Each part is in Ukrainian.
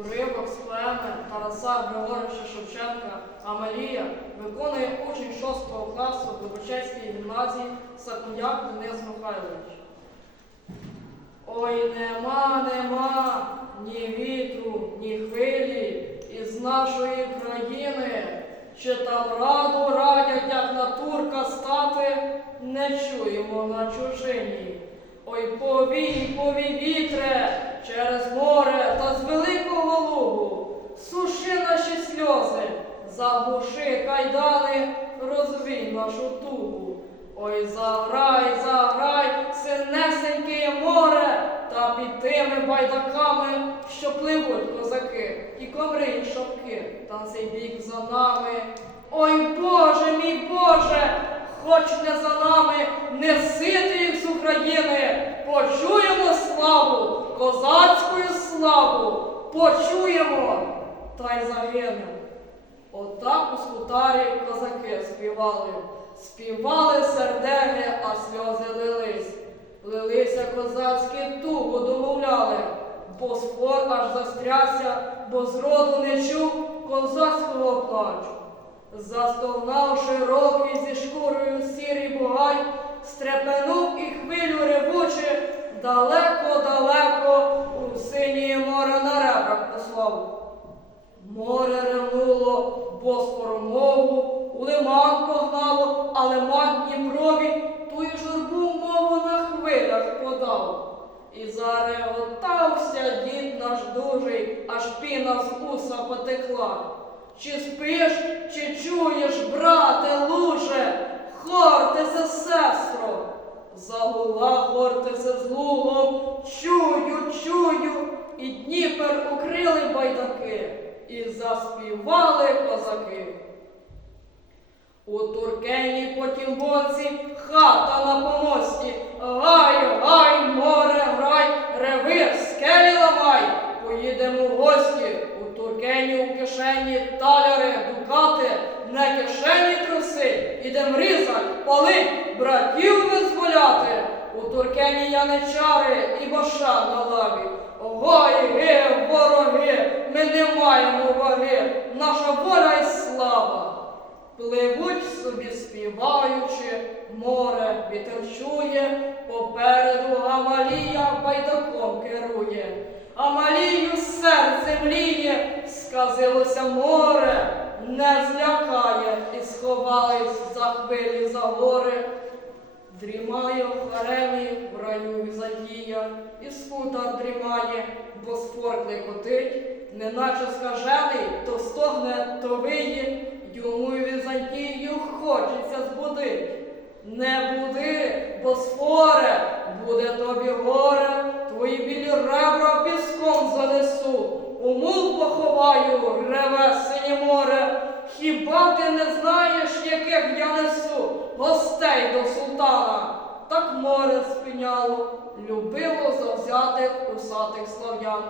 Уривок з поеми Тараса Григоровича Шевченка Амалія виконує учень 6 класу Глибочецької гімназії Сакуняк Денис Михайлович. Ой, нема, нема ні вітру, ні хвилі із нашої країни, чи там раду радять, як на турка стати, не чуємо на чужині. Ой, повій, повій вітре через море та з великого заглуши кайдани, розвій нашу тугу. Ой, заграй, заграй, синесеньке море, та під тими байдаками, що пливуть козаки, і коври, і шапки, та цей бік за нами. Ой, Боже, мій Боже, хоч не за нами, не сити їх з України, почуємо славу, козацькою славу, почуємо та й загинемо. Отак у скутарі козаки співали, співали сердеги, а сльози лились. Лилися козацькі тугу домовляли, бо спор аж застрявся, бо зроду не чув козацького плачу. Застогнав широкий зі шкурою сірий бугай, стрепенув і хвилю ревуче, далеко-далеко у синє море на ребрах послав. Море ревнуло Босфору мову, у лиман погнало, а лиман Дніпрові тую журбу мову на хвилях подав. І зареготався дід наш дужий, аж піна з уса потекла. Чи спиш, чи чуєш, брате, луже, Хортисе, сестро, загула Хортисе з лугом, чую, чую, і Дніпер укрили байдаки, і заспівали козаки. У Туркені потім боці хата на помості. Гай, гай, море, грай, реви, скелі ламай. Поїдемо в гості. У Туркені у кишені таляри, дукати, не кишені труси. Ідем різать, палить, братів визволяти. У Туркені яничари і боша на лаві. Ге, вороги, ми не маємо ваги, наша воля й слава. Пливуть собі співаючи, море вітер чує, попереду Гамалія байдаком керує. Гамалію серце мліє, сказилося море, не злякає і сховались за хвилі за гори. Дрімає в харемі в раю Візантія, і скутар дрімає, бо спор клекотить, неначе скажений, то стогне, то виє, йому й Візантію хочеться збудить. Не буди, бо споре, буде тобі горе, твої білі ребра піском занесу, у мул поховаю, реве синє море. Хіба ти не знаєш, яких я несу гостей до султана? Так море спиняло, любило завзятих усатих слав'ян.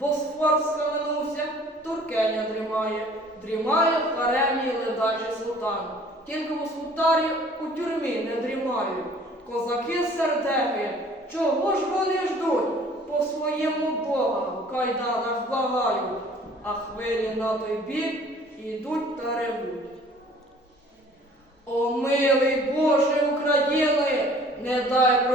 Босфор схаменувся, туркеня дрімає, дрімає в харемі ледачий султан. Тільки у султарі у тюрмі не дрімають. Козаки сердеги, чого ж вони ждуть? По своєму Бога в кайданах благають, а хвилі на той бік ідуть та ревуть. О, милий Боже України, не дай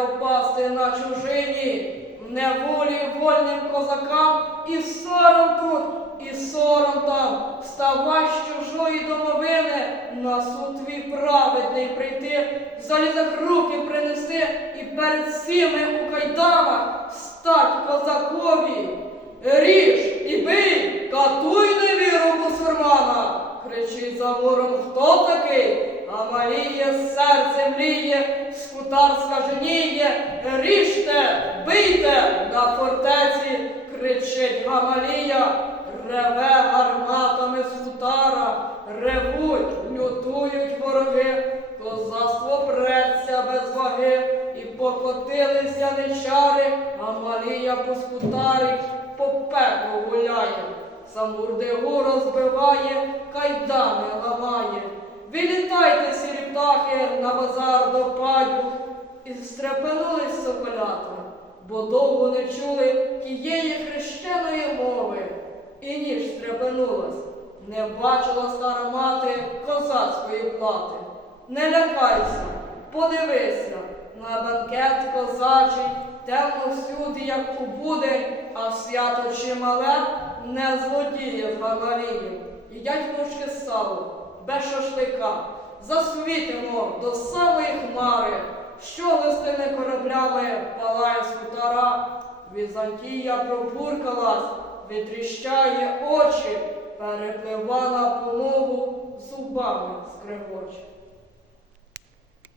пропасти на чужині, в неволі вольним козакам і сором тут, і сором там, вставай з чужої домовини, на суд твій праведний прийти, в руки принести і перед всіми у кайданах стать козакові. Ріж і бий, катуй невіру бусурмана, кричить за вором, хто такий? А Марія серце мліє, скутар скаженіє, ріжте, бийте на фортеці, кричить Гамалія, реве гарматами скутара, ревуть, лютують вороги, козацтво преться без ваги, і покотились яничари, Гамалія по скутарі по пеклу гуляє, Самурдигу розбиває, кайдани ламає. Вилітайте, сірі птахи, на базар до падю, і стрепенулись соколята, бо довго не чули тієї хрещеної мови. І ніж стрепенулась, не бачила стара мати козацької плати. Не лякайся, подивися, на бенкет козачий, темно всюди, як у будень, а свято чимале не злодіє з гармаріїв. Їдять мовчки сало, без шашлика, засвітимо до самої хмари, що листими кораблями палає скутара. Візантія пробуркалась, витріщає очі, перепливала по нову зубами скрегоче.